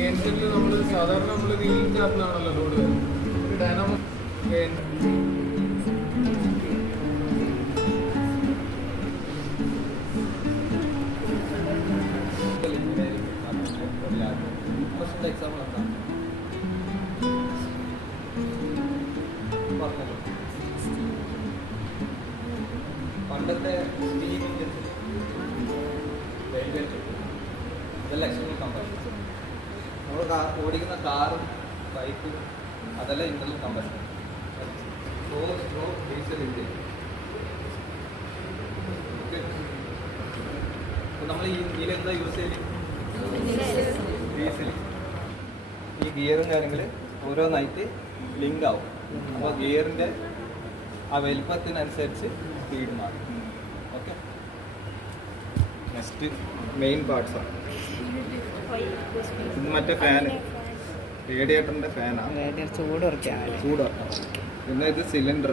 എൻജിനിൽ നമ്മൾ സാധാരണ നമ്മൾ വീലിന്റെ അകത്തുനിന്നാണല്ലോ ലോഡ് വരുന്നത് ഡൈനാമോ എക്സാമ്പിൾ അതെല്ലാം ചെയ്യാൻ പറ്റും. നമ്മൾ ഓടിക്കുന്ന കാറും ബൈക്കും അതെല്ലാം internal combustion slow slow diesel engine നമ്മൾ ഈ ഇതിലെന്താ യൂസ് ചെയ്യൽ? ഡീസൽ ഈ ഗിയറും കാര്യങ്ങൾ ഓരോന്നായിട്ട് ലിങ്ക് ആവും. അപ്പോൾ ഗിയറിന്റെ ആ വലിപ്പത്തിനനുസരിച്ച് സ്പീഡ് മാറും. ഓക്കെ നെക്സ്റ്റ് മെയിൻ പാർട്സാണ് മറ്റേ ഫാന് റേഡിയേറ്ററിന്റെ ഫാനാണ് ചൂട് കുറയ്ക്കാൻ ചൂടാക്കാം പിന്നെ ഇത് സിലിണ്ടർ.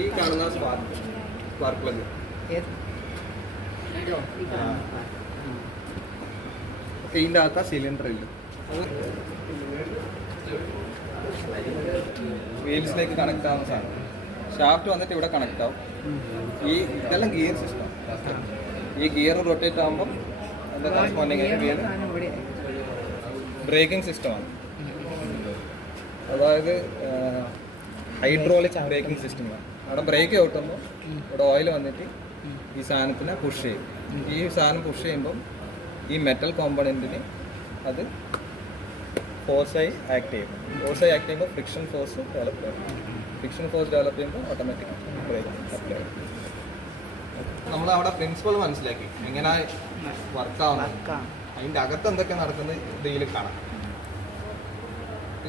ഈ കാണുന്ന സ്പാർക്ക് സ്പാർക്ക് പ്ലഗ് ഇതിന്റെ അകത്ത സിലിണ്ടർ ഇല്ല? വീൽസിലേക്ക് കണക്ട് ആവുന്ന സാധനം. ഷാഫ്റ്റ് വന്നിട്ട് ഇവിടെ കണക്ട് ആവും. ഈ ഇതെല്ലാം ഗിയർ സിസ്റ്റം ഈ ഗിയർ റൊട്ടേറ്റ് ആകുമ്പോൾ എന്താ കറസ്പോണ്ടിങ് ഗിയർ ബ്രേക്കിംഗ് സിസ്റ്റമാണ് അതായത് ഹൈഡ്രോളിക് ബ്രേക്കിംഗ് സിസ്റ്റമാണ് അവിടെ ബ്രേക്ക് ഔട്ടുമ്പോൾ ഇവിടെ ഓയിൽ വന്നിട്ട് ഈ സാധനത്തിനെ പുഷ് ചെയ്യും. ഈ സാധനം പുഷ് ചെയ്യുമ്പം ഈ മെറ്റൽ കോമ്പണന്റിന് അത് ഫോഴ്സായി ആക്ട് ചെയ്യും. ഫോഴ്സായി ആക്ട് ചെയ്യുമ്പോൾ ഫ്രിക്ഷൻ ഫോഴ്സ് ഡെവലപ്പ് ചെയ്യും. ഫ്രിക്ഷൻ ഫോഴ്സ് ഡെവലപ്പ് ചെയ്യുമ്പോൾ ഓട്ടോമാറ്റിക് ബ്രേക്ക് അപ്ലൈ ചെയ്യും. നമ്മൾ അവിടെ പ്രിൻസിപ്പൾ മനസ്സിലാക്കി. എങ്ങനെ വർക്ക് അതിന്റെ അതിന്റെ അകത്ത് എന്തൊക്കെ നടക്കുന്നത് ഇതിൽ കാണാം.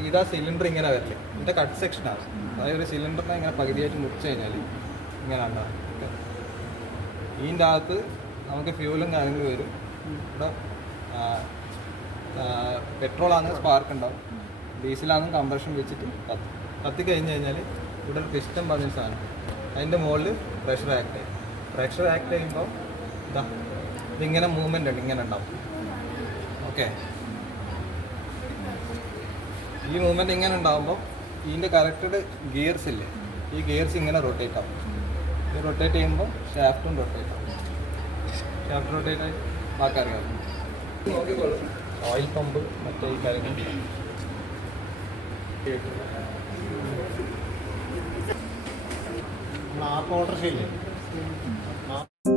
ഇതാ സിലിണ്ടർ ഇങ്ങനെ വരില്ലേ ഇതിന്റെ കട്ട് സെക്ഷനാണ് അതായത് ഒരു സിലിണ്ടറിനെ ഇങ്ങനെ പകുതിയായിട്ട് മുറിച്ച് കഴിഞ്ഞാൽ ഇങ്ങനെ ഉണ്ടാവും ഓക്കെ ഇതിന്റെ അകത്ത് നമുക്ക് ഫ്യൂലും കാര്യങ്ങളും വരും. ഇവിടെ പെട്രോളാണ് സ്പാർക്ക് ഉണ്ടാവും. ഡീസലാണ് കംപ്രഷൻ വെച്ചിട്ട് കത്തി. കത്തി കഴിഞ്ഞ് കഴിഞ്ഞാൽ ഇവിടെ ഒരു പിസ്റ്റം പറഞ്ഞ സാധനം. അതിന്റെ മുകളിൽ പ്രഷർ ആക്ട് ചെയ്യും പ്രഷർ ആക്ട് ചെയ്യുമ്പോൾ ഇതാ ഇതിങ്ങനെ മൂവ്മെന്റ് ഉണ്ട് ഇങ്ങനെ ഉണ്ടാവും. ഓക്കെ ഈ മൂവ്മെന്റ് ഇങ്ങനെ ഉണ്ടാകുമ്പോൾ ഇതിന്റെ കറക്റ്റഡ് ഗിയർസ് ഇല്ലേ ഈ ഗിയർസ് ഇങ്ങനെ റൊട്ടേറ്റ് ആവും. ഈ റൊട്ടേറ്റ് ചെയ്യുമ്പോൾ ഷാഫ്റ്റും റൊട്ടേറ്റ് ആവും. ഷാഫ്റ്റ് റൊട്ടേറ്റ് ആയി ബാക്കറിയാവും ഓയിൽ പമ്പ് മറ്റേ ഈ കാര്യങ്ങൾ. ആപ്പ് ഓർഡർ ചെയ്യില്ലേ? 嗯，好。